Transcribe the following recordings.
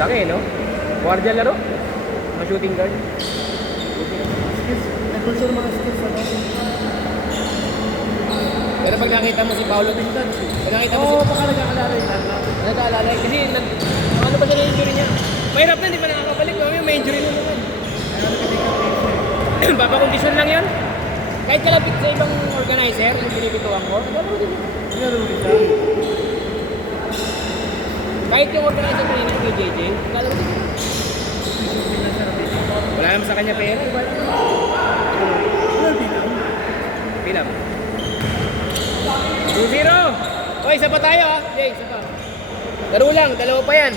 Laki, no? Guardia laro? Mga shooting guard. Skills. Nag-culture mga skills, ano? Pero pag nakita mo si Paolo, pag nakita mo Oo, baka nagkakaalala yung lahat. nag-aalala kasi ano ba siya na injury niya? Mahirap na, hindi pa nakakabalik. May injury na naman. Papakondisyon lang yan. Kahit kalapit sa ibang organizer, yung pinipituan ko, naglalaro din yun. Naglalaro din siya. Kahit yung organizer kanina kay JJ, naglalaro din yun. Wala naman sa kanya pera. Wala bilang. Bilang. 2-0! Oy, isa pa tayo ha. Jay, isa pa. Laro lang, dalawa pa yan.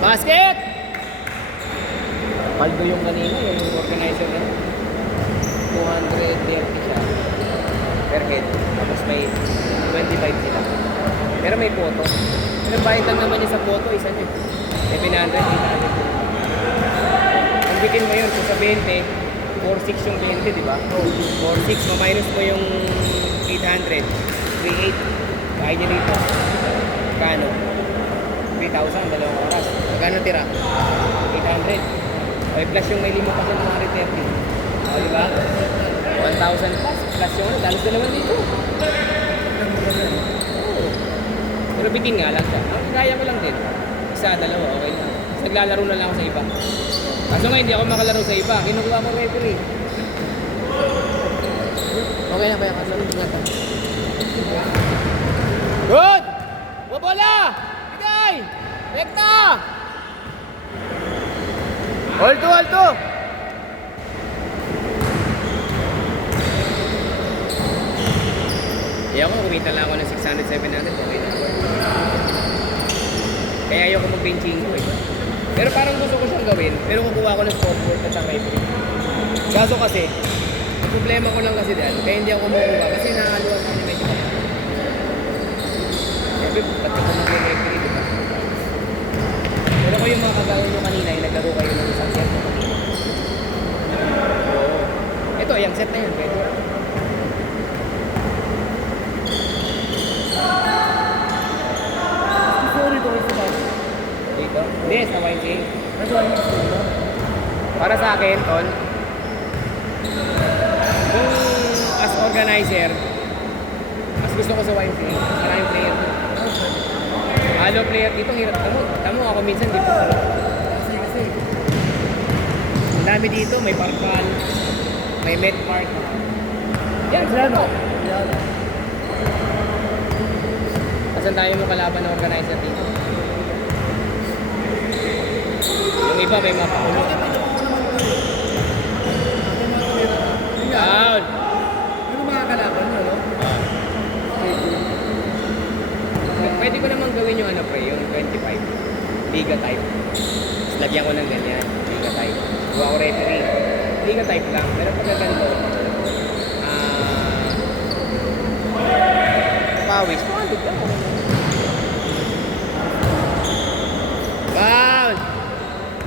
Basket! Paldo yung kanina, yung organizer na 230 siya per head. Tapos may 25 sila. Pero may photo. Pero bayad lang naman niya sa photo, isa niya. 700, 800. Ang bitin mo yun, kung sa 20, 4.6 yung 20, di ba? 4.6, ma-minus mo yung 800. 3.8. Kaya niya dito. Kano? 3,000, dalawang oras. Magkano tira? 800. O plus yung may lima pa siya ng mga 30. O diba? 1,000 plus yung ano. Dalos na naman dito. Oo. Pero bitin nga lang siya. Kaya ko lang din. Isa, dalawa, okay lang. Naglalaro na lang ako sa iba. Kaso nga hindi ako makalaro sa iba. Kinukuha ko referee. Okay na ba yung kaso? Good! Bobola! Bigay! Rekta! Hold to, hold to! Kaya ako, kumita lang ako ng 600, 700. Okay na. Kaya ayoko mag-benching ko eh. Pero parang gusto ko siyang gawin. Pero kukuha ko ng scoreboard at saka referee. Kaso kasi, problema ko lang kasi dyan. Kaya hindi ako kumukuha kasi nakaluwas ko niya medyo kapag. Siyempre, ba't ako mag-referee, diba? Pero ko yung mga kagawin nyo kanina, yung naglaro kayo ng isang set mo kanina. Oo. Ito, yung set na yun. Pwede. Sorry to ito ba? Dito? Hindi, sa YJ. Nagawa niyo ito. Para sa akin, Tol, kung as organizer, mas gusto ko sa YJ. Maraming player. Halo player dito, hirap tamo. Tamo ako minsan dito. Kasi. Ang dami dito, may parkal, may med park. Yan, Ano? sarap. Yan. Asan tayo mo kalaban ng organizer dito? Yung iba may mapakulo. Down! Ano mga kalaban nyo, no? Pwede ko namang gawin yung ano pre, yung 25. Liga type. Tapos lagyan ko ng ganyan. Liga type. Gawa ko referee. Liga type lang. Pero pag ganito, pawis. Pawis lang. Foul!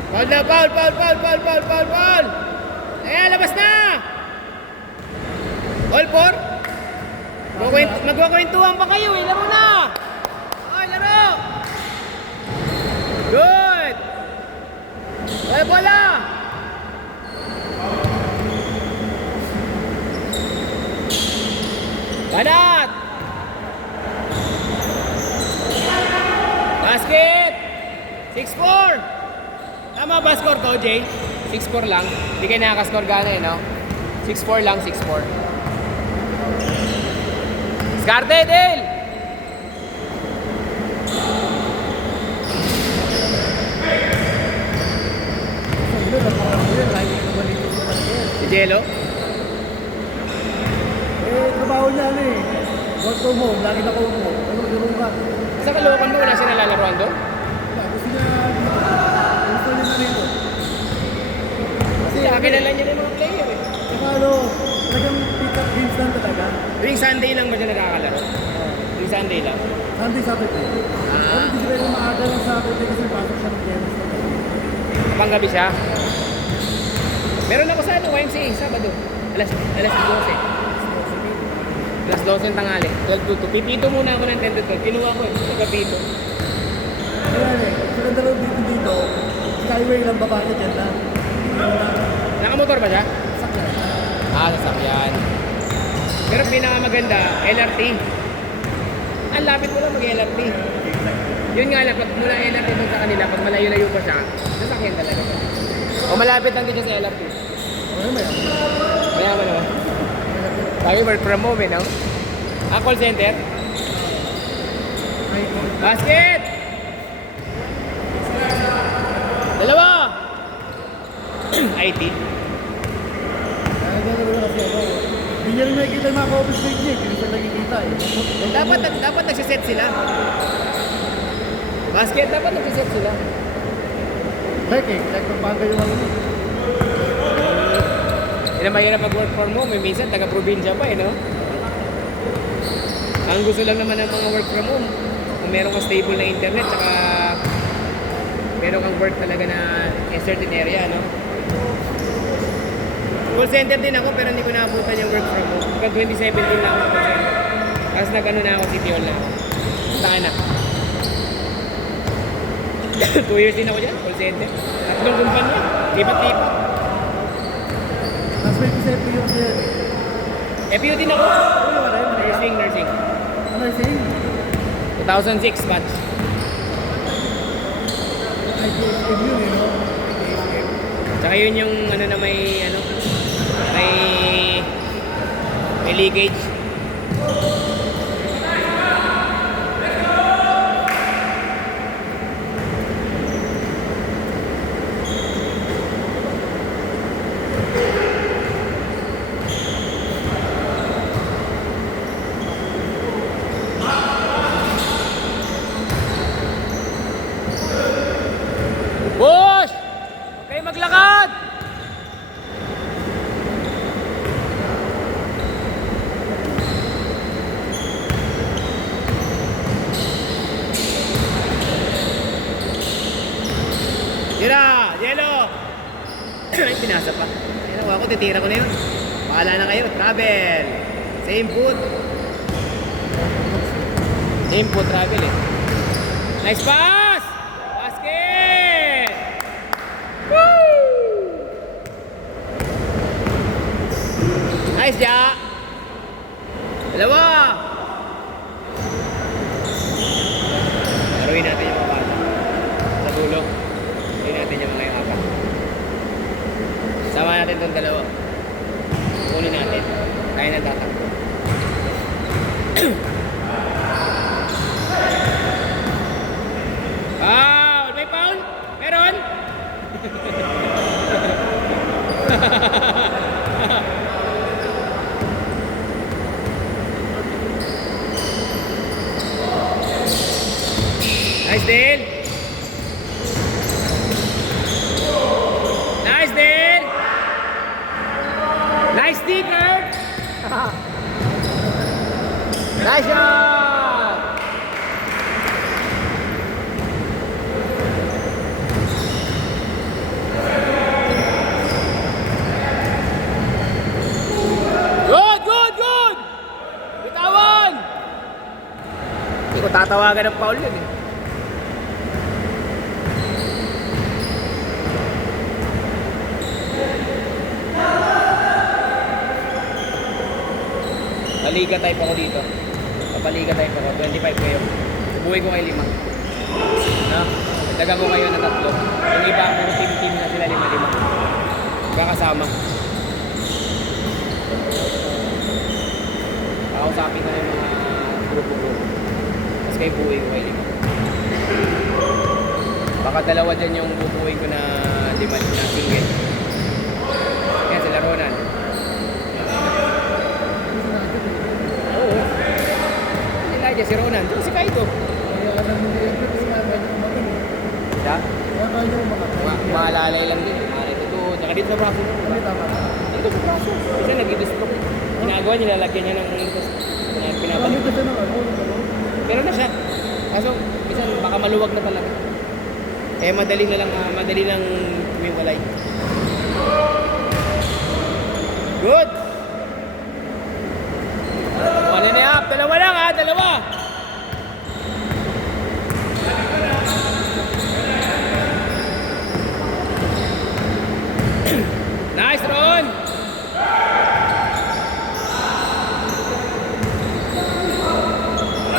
Foul na! Foul! Foul! Foul! Foul! Foul! Foul! Foul! Ayan! Labas na! All four? Magkakwentuhan pa kayo eh. Laro na! Okay, laro! Good! Ay, bola! Banat! Basket! 6-4! Tama ba score to, Jay? 6-4 lang. Hindi kayo nakaka-score gana eh, no? 6-4 lang, 6-4. Skarte, Del! Si Jello? Trabaho niya ano eh. Work from home, lagi na ko mo. Ano, laro ka. Sa Caloocan mo, wala siya nalalaroan doon? Gusto niya na rito. Kasi kakilala niya na yung mga player eh. Saka ano, talagang Sunday lang ba siya nakakalaro? Yung Sunday lang. Sunday, Saturday. Ah. Pero hindi sila yung maaga ng Saturday kasi pasok siya ng tennis na tayo. Panggabi siya. Meron ako sa ano, YMCA, Sabado. Alas 12. Alas 12 yung tanghali. 12 to 2. Pipito muna ako ng 10 to 12. Kinuha ko eh. Pagkapito. Kaya sa ganda rin dito, skyway lang babae dyan lang. Nakamotor ba siya? Sakyan. Sasakyan. Pero pinakamaganda, LRT. Ang lapit mo lang mag-LRT. Yun nga lang, pag mula LRT doon sa kanila, pag malayo-layo pa siya, sasakyan talaga. O malapit lang din siya sa LRT. Okay, mayaman. Mayaman naman. Tayo work from home eh, no? Call center. Ay, Basket! Dalawa! IT. kaya gano'n na kasi ako. Hindi niya rin nakikita yung mga office mate niya. Hindi siya nakikita eh. Dapat nagsiset sila. Basket, dapat nagsiset sila. Like pampanga yung ano. Hindi naman yun mag-work from home. Eh, minsan, taga-probinsya pa eh, no? Ang gusto lang naman ng mga work from home, kung meron kang stable na internet, saka meron kang work talaga na in certain area, no? Call center din ako, pero hindi ko naabutan yung work from home. Hanggang 2017 na ako sa call center. Tapos nag-ano na ako, City Hall na ako. Saan na? 2 years din ako dyan, call center. Tatlong kumpanya, lipat-lipat. Tapos may PCP yung siya. FU din ako. Ano yung wala yun? Nursing. Ano yung saying? 2006 batch. ITSM yun eh, no? Tsaka yun yung ano na may may leakage. Boss! Okay, maglakad! Tira! Yelo! Ay, pinasa pa. Ayun ako, titira ko na yun. Bahala na kayo, travel. Same food. Same food, travel eh. Nice pass! Basket! Woo! Nice, Ja! Dalawa! Laruin natin yung mga bata. Sa dulo. Laruin natin yung mga yung apat. Sama natin itong dalawa. Kunin natin. Tayo na tatakbo. Foul! May foul? Meron? Nice, Dale! Nice, Dale! Nice sticker! Nice shot! Good! Bitawan! Hindi ko tatawagan ng foul yun eh. Paliga type ako dito. Papaliga type ako. 25 kayo. Subuhin ko kayo 5. No? Dagan ko kayo na 3. Yung iba, puro team na sila 5-5. Kakasama. Kausapin ko na yung mga grupo-grupo. Tapos kayo buuin ko kayo 5. Baka dalawa dyan yung bubuuin ko na 5 na single. Yan, sila Ronan. Oo. Elijah, si Ronan. Doon si Kaito. Kaya ka nang hindi yung kasi nga kanya umakin eh. Siya? Kaya kanya umakin. Maalalay lang din. Maalalay ito. Tsaka dito sa braso. Ano tama? Dito sa braso. Kasi nag-i-stroke. Ginagawa niya, lalagyan niya ng pinabalik. Ito siya ng ano. Meron na shot. Kaso, minsan baka maluwag na talaga. Eh, madali lang humiwalay. Good! One and a half. Dalawa lang ha, dalawa! Nice, Ron!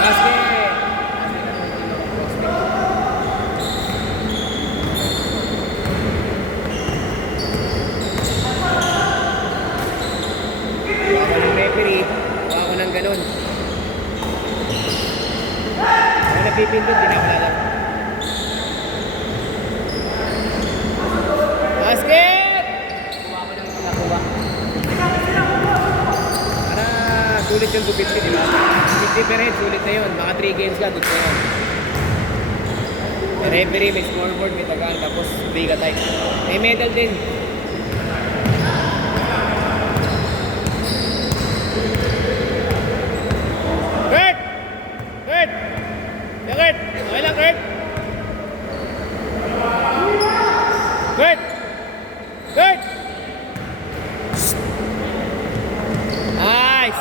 Basket! Gawa ko ng referee, gawa ko ng ganun. Kaya napipindot, dinakla lang. Basket! Gawa ko ng nakuha. Para sulit yung 250, di ba? 50 per head, sulit na yun. Mga 3 games ka, doon na yun. May referee, may scoreboard, may tagaan, tapos free ka type. May medal din. Kurt! Kurt! Yeah, Kurt! Okay lang, Kurt! Kurt! Kurt! Nice!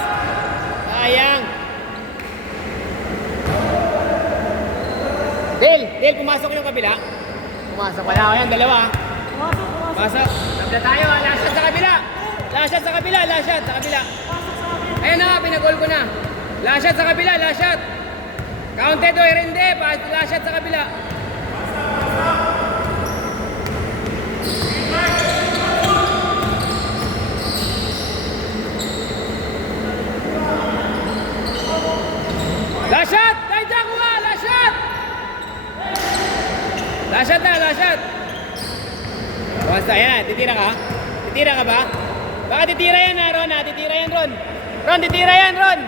Sayang! Dale, pumasok yung kabila. Pumasok. Wala ko yan, dalawa. Pasok. Tabla tayo, last shot sa kabila. Last shot sa kabila, last shot sa kabila. Ayan na, pinagol ko na. Last shot sa kabila, last shot. Counted o hindi, last shot sa kabila. Last shot! Dahil dyan kuha! Last shot! Last shot na, last shot! Basta, yan. Titira ka? Titira ka ba? Baka titira yan ha, Ron ha? Titira yan, Ron. Ron, titira yan, Ron!